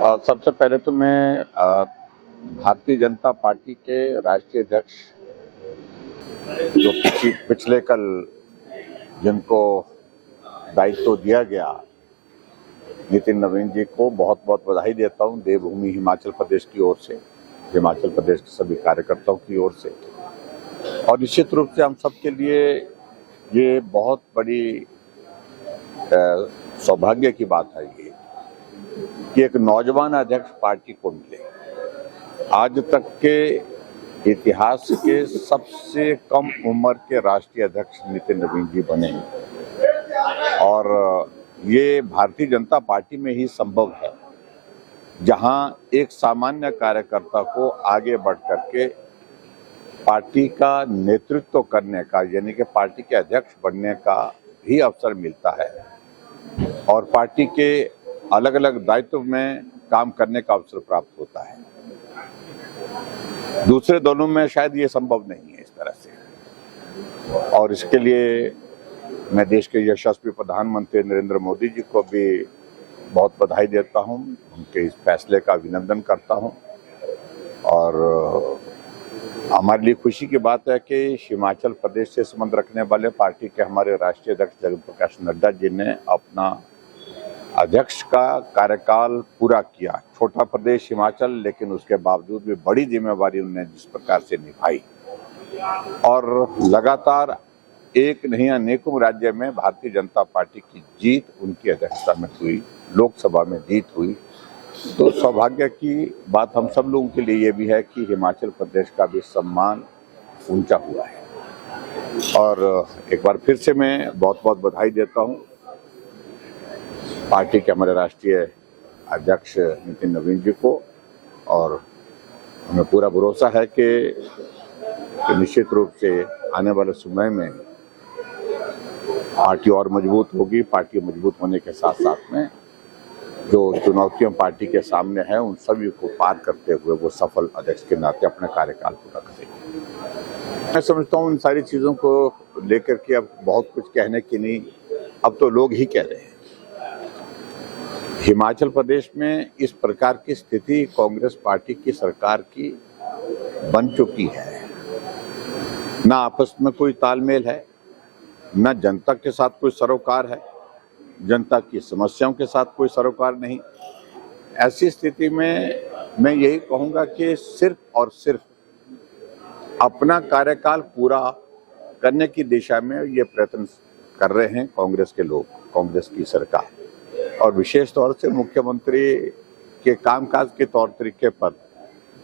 सबसे पहले तो मैं भारतीय जनता पार्टी के राष्ट्रीय अध्यक्ष जो पिछले कल जिनको दायित्व दिया गया नितिन नवीन जी को बहुत बहुत बधाई देता हूं। देवभूमि हिमाचल प्रदेश की ओर से, हिमाचल प्रदेश के सभी कार्यकर्ताओं की ओर से, और निश्चित रूप से हम सब के लिए ये बहुत बड़ी सौभाग्य की बात है ये कि एक नौजवान अध्यक्ष पार्टी को मिले। आज तक के इतिहास के सबसे कम उम्र के राष्ट्रीय अध्यक्ष नितिन नवीन जी बने और ये भारतीय जनता पार्टी में ही संभव है, जहां एक सामान्य कार्यकर्ता को आगे बढ़ करके पार्टी का नेतृत्व करने का, यानी कि पार्टी के अध्यक्ष बनने का भी अवसर मिलता है और पार्टी के अलग अलग दायित्व में काम करने का अवसर प्राप्त होता है। दूसरे दलों में शायद ये संभव नहीं है इस तरह से, और इसके लिए मैं देश के यशस्वी प्रधानमंत्री नरेंद्र मोदी जी को भी बहुत बधाई देता हूं, उनके इस फैसले का अभिनंदन करता हूं। और हमारे लिए खुशी की बात है कि हिमाचल प्रदेश से संबंध रखने वाले पार्टी के हमारे राष्ट्रीय अध्यक्ष जगत प्रकाश नड्डा जी ने अपना अध्यक्ष का कार्यकाल पूरा किया। छोटा प्रदेश हिमाचल, लेकिन उसके बावजूद भी बड़ी जिम्मेवारी उन्होंने जिस प्रकार से निभाई और लगातार एक नहीं अनेकों राज्य में भारतीय जनता पार्टी की जीत उनकी अध्यक्षता में हुई, लोकसभा में जीत हुई। तो सौभाग्य की बात हम सब लोगों के लिए ये भी है कि हिमाचल प्रदेश का भी सम्मान ऊंचा हुआ है। और एक बार फिर से मैं बहुत बहुत बधाई देता हूं पार्टी के हमारे राष्ट्रीय अध्यक्ष नितिन नवीन जी को, और हमें पूरा भरोसा है कि निश्चित रूप से आने वाले समय में पार्टी और मजबूत होगी। पार्टी मजबूत होने के साथ साथ में जो चुनौतियां पार्टी के सामने है उन सभी को पार करते हुए वो सफल अध्यक्ष के नाते अपना कार्यकाल पूरा करेंगे। मैं समझता हूँ इन सारी चीज़ों को लेकर के अब बहुत कुछ कहने की नहीं, अब तो लोग ही कह रहे हैं। हिमाचल प्रदेश में इस प्रकार की स्थिति कांग्रेस पार्टी की सरकार की बन चुकी है। ना आपस में कोई तालमेल है, ना जनता के साथ कोई सरोकार है, जनता की समस्याओं के साथ कोई सरोकार नहीं। ऐसी स्थिति में मैं यही कहूंगा कि सिर्फ और सिर्फ अपना कार्यकाल पूरा करने की दिशा में ये प्रयत्न कर रहे हैं कांग्रेस के लोग, कांग्रेस की सरकार, और विशेष तौर से मुख्यमंत्री के कामकाज के तौर तरीके पर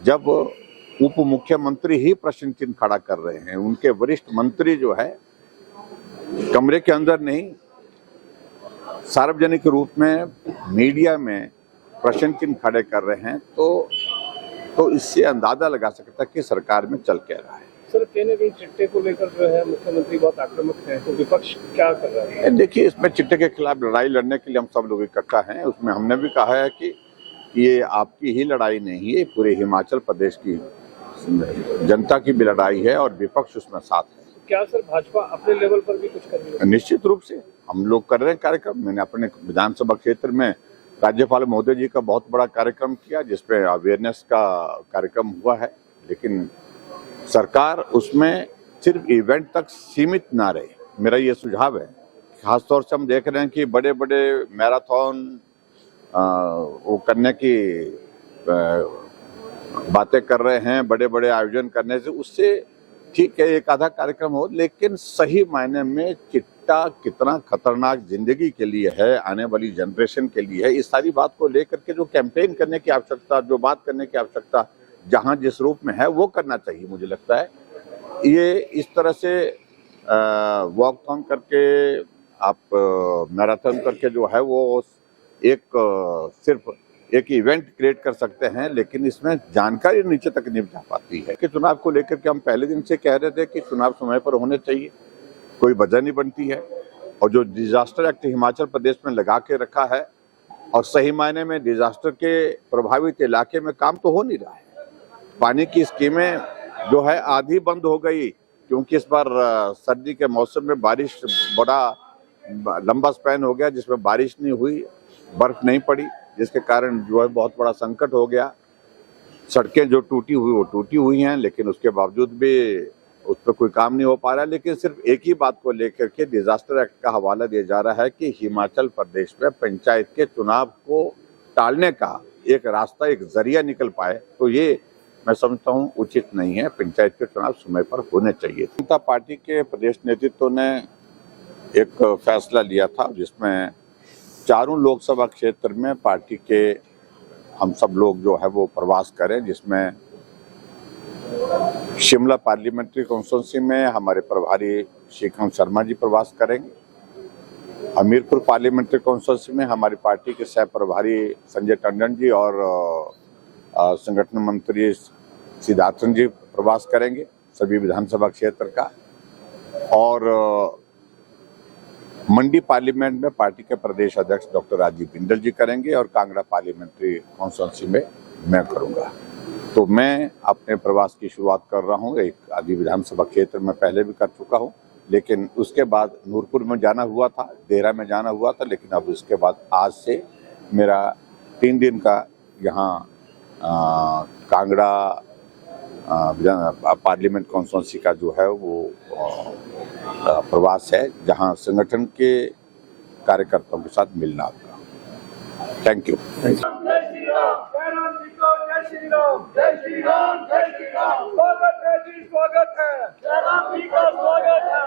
जब उप मुख्यमंत्री ही प्रश्न चिन्ह खड़ा कर रहे हैं, उनके वरिष्ठ मंत्री जो है कमरे के अंदर नहीं सार्वजनिक रूप में मीडिया में प्रश्न चिन्ह खड़े कर रहे हैं, तो इससे अंदाजा लगा सकता है कि सरकार में चल क्या रहा है। सर, कहीं ना कहीं चिट्टे को लेकर जो है मुख्यमंत्री बहुत आक्रामक है, तो विपक्ष क्या कर रहा है? देखिए, इसमें चिट्टे के खिलाफ लड़ाई लड़ने के लिए हम सब लोग इकट्ठा हैं। उसमें हमने भी कहा है कि ये आपकी ही लड़ाई नहीं है, पूरे हिमाचल प्रदेश की जनता की भी लड़ाई है और विपक्ष उसमें साथ है। क्या सर भाजपा अपने लेवल पर भी कुछ कर रही है? निश्चित रूप से हम लोग कर रहे हैं कार्यक्रम। मैंने अपने विधानसभा क्षेत्र में राज्यपाल महोदय जी का बहुत बड़ा कार्यक्रम किया जिसपे अवेयरनेस का कार्यक्रम हुआ है, लेकिन सरकार उसमें सिर्फ इवेंट तक सीमित ना रहे, मेरा ये सुझाव है। खासतौर से हम देख रहे हैं कि बड़े बड़े मैराथन वो करने की बातें कर रहे हैं, बड़े बड़े आयोजन करने से, उससे ठीक है एक आधा कार्यक्रम हो, लेकिन सही मायने में चिट्टा कितना खतरनाक जिंदगी के लिए है, आने वाली जनरेशन के लिए है, इस सारी बात को लेकर के जो कैंपेन करने की आवश्यकता, जो बात करने की आवश्यकता जहां जिस रूप में है वो करना चाहिए। मुझे लगता है ये इस तरह से वॉकथॉन करके आप मैराथन करके जो है वो एक सिर्फ एक इवेंट क्रिएट कर सकते हैं, लेकिन इसमें जानकारी नीचे तक नहीं जा पाती है। कि चुनाव को लेकर के हम पहले दिन से कह रहे थे कि चुनाव समय पर होने चाहिए, कोई वजह नहीं बनती है, और जो डिजास्टर एक्ट हिमाचल प्रदेश में लगा के रखा है और सही मायने में डिजास्टर के प्रभावित इलाके में काम तो हो नहीं रहा है। पानी की स्कीमें जो है आधी बंद हो गई, क्योंकि इस बार सर्दी के मौसम में बारिश बड़ा लंबा स्पैन हो गया जिसमें बारिश नहीं हुई, बर्फ नहीं पड़ी, जिसके कारण जो है बहुत बड़ा संकट हो गया। सड़कें जो टूटी हुई वो टूटी हुई हैं, लेकिन उसके बावजूद भी उस पर कोई काम नहीं हो पा रहा। लेकिन सिर्फ एक ही बात को लेकर के डिजास्टर एक्ट का हवाला दिया जा रहा है कि हिमाचल प्रदेश में पंचायत के चुनाव को टालने का एक रास्ता, एक जरिया निकल पाए, तो ये मैं समझता हूँ उचित नहीं है। पंचायत के चुनाव समय पर होने चाहिए। जनता पार्टी के प्रदेश नेतृत्व ने एक फैसला लिया था जिसमें चारों लोकसभा क्षेत्र में पार्टी के हम सब लोग जो है वो प्रवास करें, जिसमें शिमला पार्लियामेंट्री कॉन्स्टिट्यूंसी में हमारे प्रभारी श्रीकांत शर्मा जी प्रवास करेंगे। हमीरपुर पार्लियामेंट्री कॉन्स्टिट्यूंसी में हमारी पार्टी के सह प्रभारी संजय टंडन जी और संगठन मंत्री सिद्धार्थन जी प्रवास करेंगे सभी विधानसभा क्षेत्र का। और मंडी पार्लियामेंट में पार्टी के प्रदेश अध्यक्ष डॉक्टर राजीव बिंदल जी करेंगे और कांगड़ा पार्लियामेंट्री कॉन्स्टिट्यूंसी में मैं करूंगा। तो मैं अपने प्रवास की शुरुआत कर रहा हूं। एक आदि विधानसभा क्षेत्र में पहले भी कर चुका हूं, लेकिन उसके बाद नूरपुर में जाना हुआ था, देहरा में जाना हुआ था, लेकिन अब उसके बाद आज से मेरा 3 दिन का यहाँ कांगड़ा पार्लियामेंट कॉन्स्टिट्यूंसी का जो है वो प्रवास है, जहां संगठन के कार्यकर्ताओं के साथ मिलना होगा। Thank you. जय श्री राम, जय श्री राम, जय श्री राम। स्वागत है जी, स्वागत है। जय राम जी का स्वागत है।